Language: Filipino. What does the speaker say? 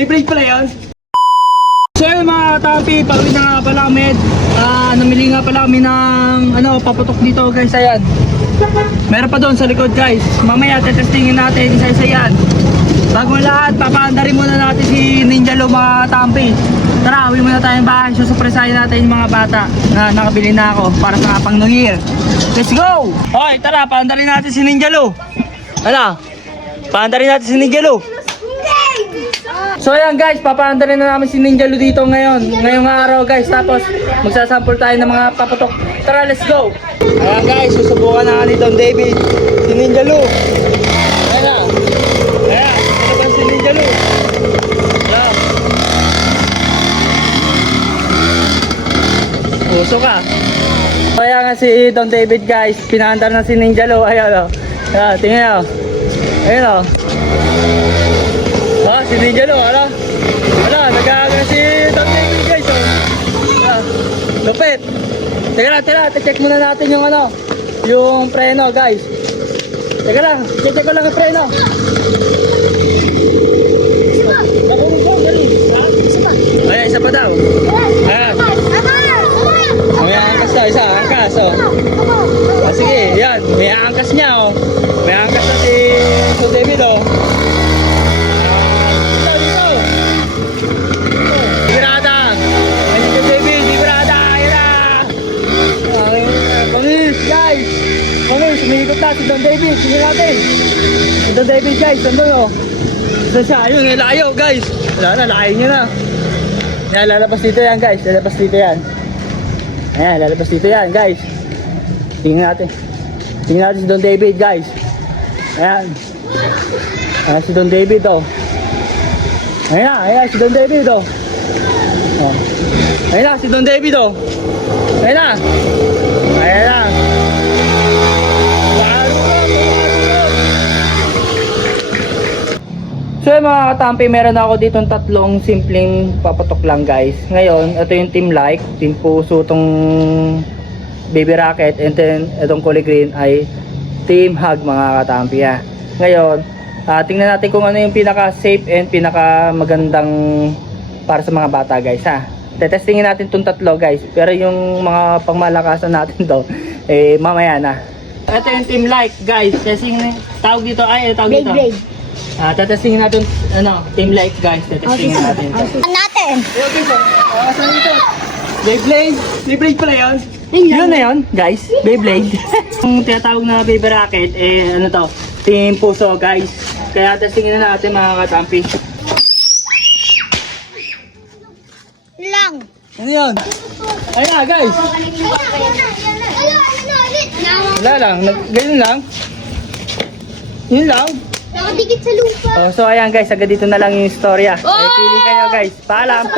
Libre pala yun. So yun mga katampi, pauwi na nga pala kami. Namili nga pala kami ng paputok dito guys, ayan. Meron pa doon sa likod guys. Mamaya tetestingin natin isa-isa yan. Bago lahat, papaandarin muna natin si Ninja Lu mga katampi. Tara, uwi muna tayong bahay. Susupresahin natin yung mga bata na nakabili na ako para sa pang New Year. Let's go! Okay, tara, paandarin natin si Ninja Lu. Ano? Paandarin natin si Ninja Lu. So ayan guys, papaandarin na namin si Ninja Lu dito ngayong araw guys. Tapos magsasample tayo ng mga paputok. Tara, let's go! Ayan guys, susubukan na ni Don David si Ninja Lu. Ayan na. Ayan, ito ba si Ninja Lu? Ayan. Puso ka. Kaya nga si Don David guys, pinaandar na si Ninja Lu. Ayan o. Ayan, tingnan o. Ayan o. Si Ninja Lu, ano? Nag-aaga si Don David guys, oh. Lupit. Teka lang, check muna natin yung preno guys. Teka lang, check ko lang yung preno. Ayan, isa pa daw. Ayan. May angkas daw, angkas, oh. Sige, yan, may angkas niya, oh. May angkas na si Don David, oh. Sumikot na si Don David, tingnan natin. Si Don David guys, nandun o. Isa siya, ayun, nilayo guys. Wala na, lakayin niya na. Ayan, lalabas dito yan guys, lalabas dito yan. Ayan, lalabas dito yan guys. Tingnan natin. Tingnan natin si Don David guys. Ayan. Ayan si Don David o. Ayan si Don David o. Ayan na, si Don David o. Ayan na. Ayan na. So mga katampi, meron ako ditong tatlong simpleng papatok lang guys. Ngayon, ito yung Team Like, Team Puso, itong Baby Rocket, and then itong kulay green ay Team Hug mga katampi. Ngayon, tingnan natin kung ano yung pinaka safe and pinaka magandang para sa mga bata guys ha. Tetestingin natin itong tatlo guys, pero yung mga pangmalakasan natin to mamaya na. Ito yung Team Like guys, kasi tawag dito ay tawag dito. Tatestingin natin Team Like guys, tatestingin natin. Natin. Okay so, saan ito? Beyblade? Beyblade pala yun? Yun na yun guys, Beyblade. Yung tinatawag na Baby Rocket, Team Puso guys. Kaya testingin na natin mga katampi. Lang. Ano yun? Ayan guys. Wala lang, ganyan lang. Yun lang. Nakadikit sa lupa. So ayan guys, agad dito na lang yung istorya. Pili kayo guys. Paalam.